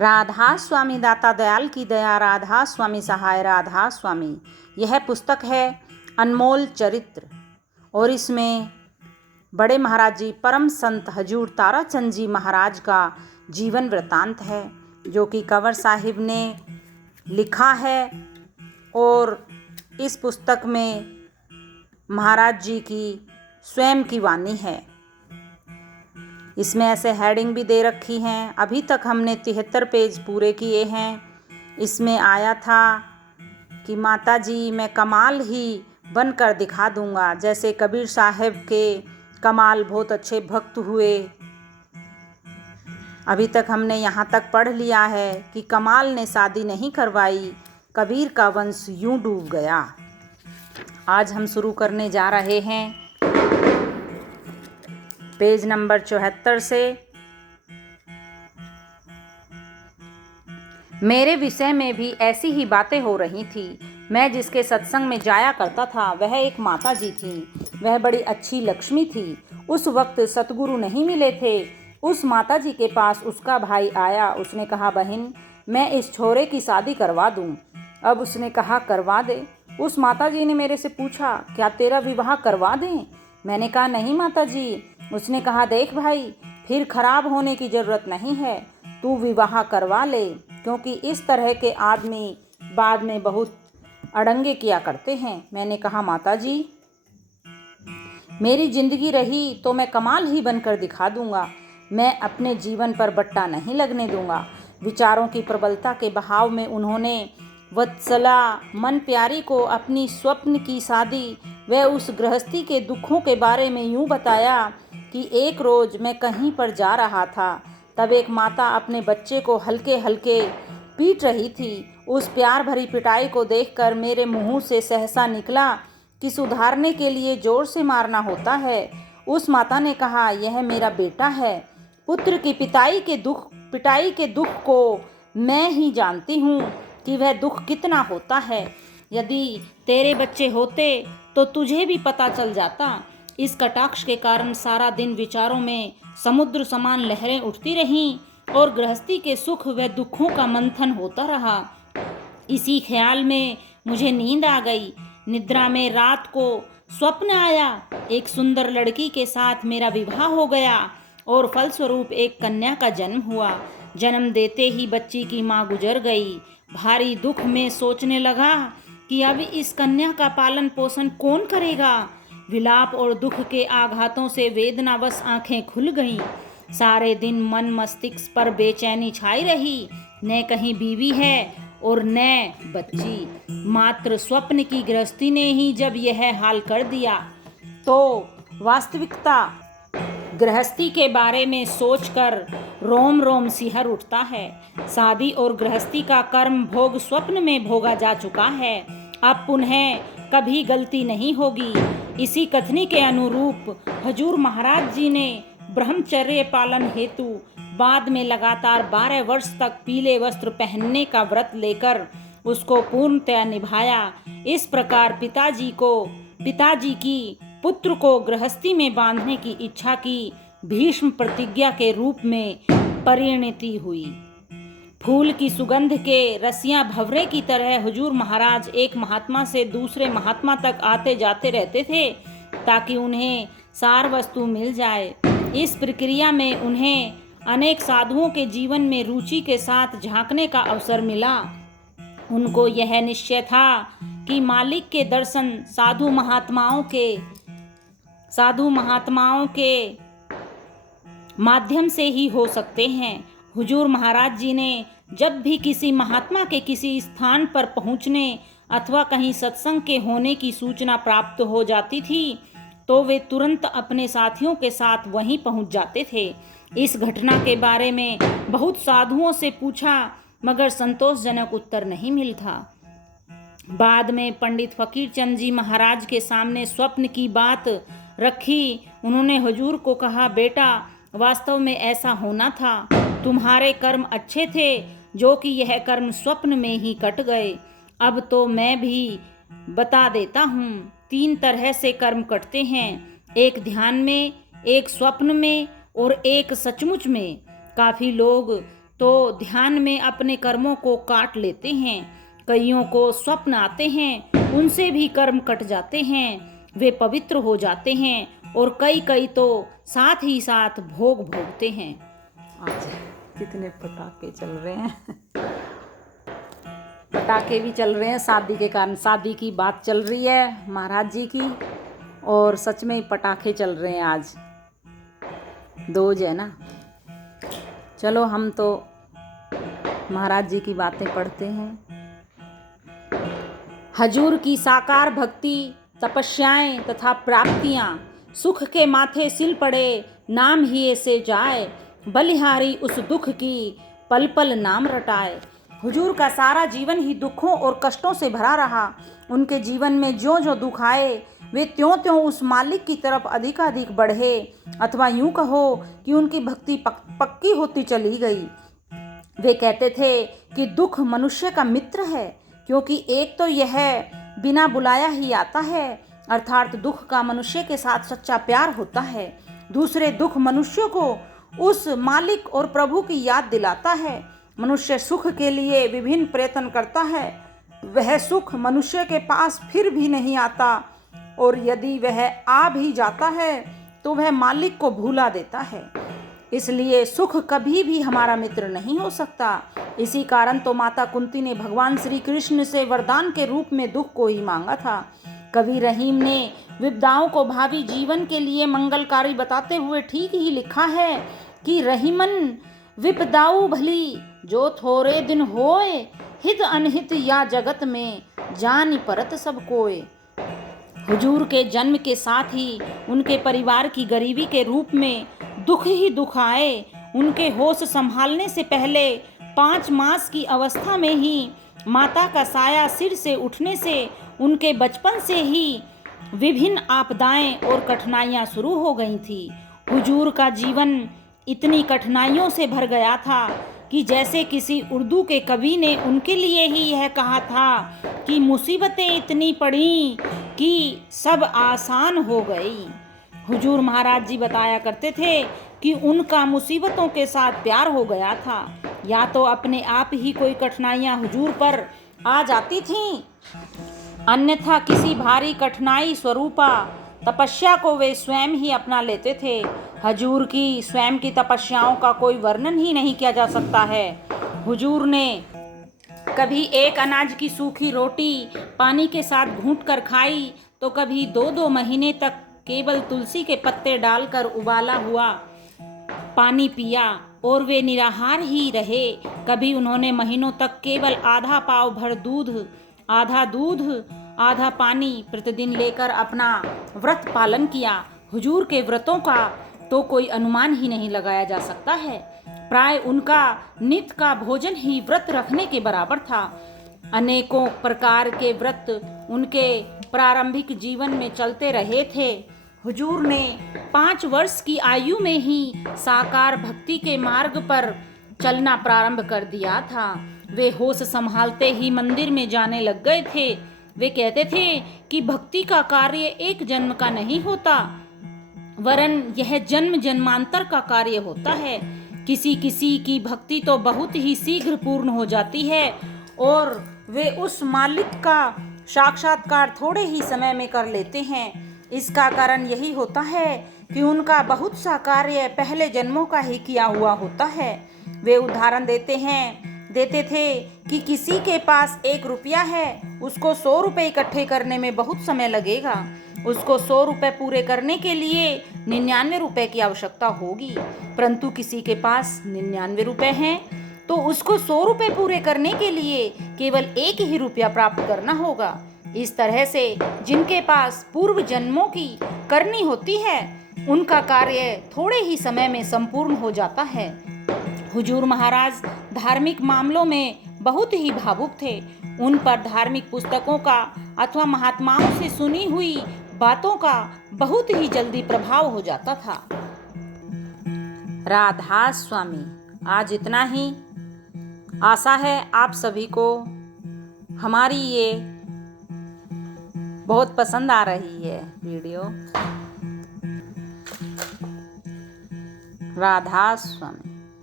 राधा स्वामी दाता दयाल की दया, राधा स्वामी सहाय, राधा स्वामी। यह पुस्तक है अनमोल चरित्र और इसमें बड़े महाराज जी परम संत हजूर ताराचंद जी महाराज का जीवन वृतांत है, जो कि कंवर साहिब ने लिखा है। और इस पुस्तक में महाराज जी की स्वयं की वाणी है। इसमें ऐसे हेडिंग भी दे रखी हैं। अभी तक हमने 73 पेज पूरे किए हैं। इसमें आया था कि माता जी मैं कमाल ही बनकर दिखा दूंगा, जैसे कबीर साहब के कमाल बहुत अच्छे भक्त हुए। अभी तक हमने यहाँ तक पढ़ लिया है कि कमाल ने शादी नहीं करवाई, कबीर का वंश यूं डूब गया। आज हम शुरू करने जा रहे हैं पेज नंबर 74 से। मेरे विषय में भी ऐसी ही बातें हो रही थी। मैं जिसके सत्संग में जाया करता था वह एक माता जी थी। वह बड़ी अच्छी लक्ष्मी थी। उस वक्त सतगुरु नहीं मिले थे। उस माता जी के पास उसका भाई आया। उसने कहा, बहन मैं इस छोरे की शादी करवा दूं। अब उसने कहा, करवा दे। उस माता जी ने मेरे से पूछा, क्या तेरा विवाह करवा दें? मैंने कहा, नहीं माता जी। उसने कहा, देख भाई, फिर खराब होने की ज़रूरत नहीं है, तू विवाह करवा ले, क्योंकि इस तरह के आदमी बाद में बहुत अड़ंगे किया करते हैं। मैंने कहा, माता जी मेरी जिंदगी रही तो मैं कमाल ही बनकर दिखा दूंगा। मैं अपने जीवन पर बट्टा नहीं लगने दूंगा। विचारों की प्रबलता के बहाव में उन्होंने वत्सला मन प्यारी को अपनी स्वप्न की शादी व उस गृहस्थी के दुखों के बारे में यूं बताया कि एक रोज़ मैं कहीं पर जा रहा था, तब एक माता अपने बच्चे को हल्के हल्के पीट रही थी। उस प्यार भरी पिटाई को देखकर मेरे मुंह से सहसा निकला कि सुधारने के लिए जोर से मारना होता है। उस माता ने कहा, यह मेरा बेटा है। पुत्र की पिटाई के दुख को मैं ही जानती हूँ कि वह दुख कितना होता है। यदि तेरे बच्चे होते तो तुझे भी पता चल जाता। इस कटाक्ष के कारण सारा दिन विचारों में समुद्र समान लहरें उठती रहीं और गृहस्थी के सुख व दुखों का मंथन होता रहा। इसी ख्याल में मुझे नींद आ गई। निद्रा में रात को स्वप्न आया, एक सुंदर लड़की के साथ मेरा विवाह हो गया और फलस्वरूप एक कन्या का जन्म हुआ। जन्म देते ही बच्ची की माँ गुजर गई। भारी दुख में सोचने लगा कि अब इस कन्या का पालन पोषण कौन करेगा। विलाप और दुख के आघातों से वेदनावश आंखें खुल गईं। सारे दिन मन मस्तिष्क पर बेचैनी छाई रही। न कहीं बीवी है और न बच्ची। मात्र स्वप्न की गृहस्थी ने ही जब यह हाल कर दिया, तो वास्तविकता गृहस्थी के बारे में सोचकर रोम रोम सिहर उठता है। शादी और गृहस्थी का कर्म भोग स्वप्न में भोगा जा चुका है। अब पुनः कभी गलती नहीं होगी। इसी कथनी के अनुरूप हजूर महाराज जी ने ब्रह्मचर्य पालन हेतु बाद में लगातार 12 वर्ष तक पीले वस्त्र पहनने का व्रत लेकर उसको पूर्णतया निभाया। इस प्रकार पिताजी की पुत्र को गृहस्थी में बांधने की इच्छा की भीष्म प्रतिज्ञा के रूप में परिणति हुई। फूल की सुगंध के रसिया भंवरे की तरह हुजूर महाराज एक महात्मा से दूसरे महात्मा तक आते जाते रहते थे, ताकि उन्हें सार वस्तु मिल जाए। इस प्रक्रिया में उन्हें अनेक साधुओं के जीवन में रुचि के साथ झांकने का अवसर मिला। उनको यह निश्चय था कि मालिक के दर्शन साधु महात्माओं के माध्यम से ही हो सकते हैं। हुजूर महाराज जी ने जब भी किसी महात्मा के किसी स्थान पर पहुंचने अथवा कहीं सत्संग के होने की सूचना प्राप्त हो जाती थी, तो वे तुरंत अपने साथियों के साथ वहीं पहुंच जाते थे। इस घटना के बारे में बहुत साधुओं से पूछा, मगर संतोषजनक उत्तर नहीं मिलता। बाद में पंडित फकीर चंद जी महाराज के सामने स्वप्न की बात रखी। उन्होंने हुजूर को कहा, बेटा वास्तव में ऐसा होना था। तुम्हारे कर्म अच्छे थे, जो कि यह कर्म स्वप्न में ही कट गए। अब तो मैं भी बता देता हूँ। 3 तरह से कर्म कटते हैं, एक ध्यान में, एक स्वप्न में और एक सचमुच में। काफ़ी लोग तो ध्यान में अपने कर्मों को काट लेते हैं। कईयों को स्वप्न आते हैं, उनसे भी कर्म कट जाते हैं, वे पवित्र हो जाते हैं। और कई तो साथ ही साथ भोग भोगते हैं। आज कितने पटाखे चल रहे हैं। पटाखे भी चल रहे हैं शादी के कारण। शादी की बात चल रही है महाराज जी की, और सच में ही पटाखे चल रहे हैं। आज दोज है ना। चलो हम तो महाराज जी की बातें पढ़ते हैं। हजूर की साकार भक्ति, तपस्याएं तथा प्राप्तियां, सुख के माथे सिल पड़े, नाम ही ऐसे जाए, बलिहारी उस दुख की पल पल नाम रटाए। हुजूर का सारा जीवन ही दुखों और कष्टों से भरा रहा। उनके जीवन में ज्यों दुख आए, वे त्यों उस मालिक की तरफ अधिकाधिक बढ़े, अथवा यूं कहो कि उनकी भक्ति पक्की होती चली गई। वे कहते थे कि दुख मनुष्य का मित्र है, क्योंकि एक तो यह बिना बुलाया ही आता है, अर्थात दुख का मनुष्य के साथ सच्चा प्यार होता है। दूसरे दुख मनुष्य को उस मालिक और प्रभु की याद दिलाता है। मनुष्य सुख के लिए विभिन्न प्रयत्न करता है, वह सुख मनुष्य के पास फिर भी नहीं आता, और यदि वह आ भी जाता है तो वह मालिक को भूला देता है। इसलिए सुख कभी भी हमारा मित्र नहीं हो सकता। इसी कारण तो माता कुंती ने भगवान श्री कृष्ण से वरदान के रूप में दुख को ही मांगा था। कवि रहीम ने विपदाओं को भावी जीवन के लिए मंगलकारी बताते हुए ठीक ही लिखा है कि रहीमन विपदाऊ भली, जो थोड़े दिन होए, हित अनहित या जगत में, जान परत सब कोय। हुजूर के जन्म के साथ ही उनके परिवार की गरीबी के रूप में दुख ही दुख आए। उनके होश संभालने से पहले 5 मास की अवस्था में ही माता का साया सिर से उठने से उनके बचपन से ही विभिन्न आपदाएं और कठिनाइयां शुरू हो गई थी। हुजूर का जीवन इतनी कठिनाइयों से भर गया था कि जैसे किसी उर्दू के कवि ने उनके लिए ही यह कहा था कि मुसीबतें इतनी पड़ी कि सब आसान हो गई। हुजूर महाराज जी बताया करते थे कि उनका मुसीबतों के साथ प्यार हो गया था। या तो अपने आप ही कोई कठिनाइयां हुजूर पर आ जाती थीं, अन्यथा किसी भारी कठिनाई स्वरूपा तपस्या को वे स्वयं ही अपना लेते थे। हुजूर की स्वयं की तपस्याओं का कोई वर्णन ही नहीं किया जा सकता है। हुजूर ने कभी एक अनाज की सूखी रोटी पानी के साथ घूंट कर खाई, तो कभी 2-2 महीने तक केवल तुलसी के पत्ते डालकर उबाला हुआ पानी पिया और वे निराहार ही रहे। कभी उन्होंने महीनों तक केवल आधा पाव भर दूध आधा पानी प्रतिदिन लेकर अपना व्रत पालन किया। हुजूर के व्रतों का तो कोई अनुमान ही नहीं लगाया जा सकता है। प्राय उनका नित्य का भोजन ही व्रत रखने के बराबर था। अनेकों प्रकार के व्रत उनके प्रारंभिक जीवन में चलते रहे थे। हुजूर ने 5 वर्ष की आयु में ही साकार भक्ति के मार्ग पर चलना प्रारंभ कर दिया था। वे होश संभालते ही मंदिर में जाने लग गए थे। वे कहते थे कि भक्ति का कार्य एक जन्म का नहीं होता, वरन यह जन्म जन्मांतर का कार्य होता है। किसी किसी की भक्ति तो बहुत ही शीघ्र पूर्ण हो जाती है और वे उस मालिक का साक्षात्कार थोड़े ही समय में कर लेते हैं। इसका कारण यही होता है कि उनका बहुत सा कार्य पहले जन्मों का ही किया हुआ होता है। वे उदाहरण देते थे कि किसी के पास 1 रुपया है, उसको 100 रुपये इकट्ठे करने में बहुत समय लगेगा। उसको 100 रुपये पूरे करने के लिए 99 रुपये की आवश्यकता होगी, परंतु किसी के पास 99 रुपये हैं तो उसको 100 रुपये पूरे करने के लिए केवल 1 ही रुपया प्राप्त करना होगा। इस तरह से जिनके पास पूर्व जन्मों की करनी होती है, उनका कार्य थोड़े ही समय में संपूर्ण हो जाता है। हुजूर महाराज धार्मिक मामलों में बहुत ही भावुक थे। उन पर धार्मिक पुस्तकों का अथवा महात्माओं से सुनी हुई बातों का बहुत ही जल्दी प्रभाव हो जाता था। राधा स्वामी, आज इतना ही। आशा है आप सभी को हमारी ये बहुत पसंद आ रही है वीडियो। राधा स्वामी।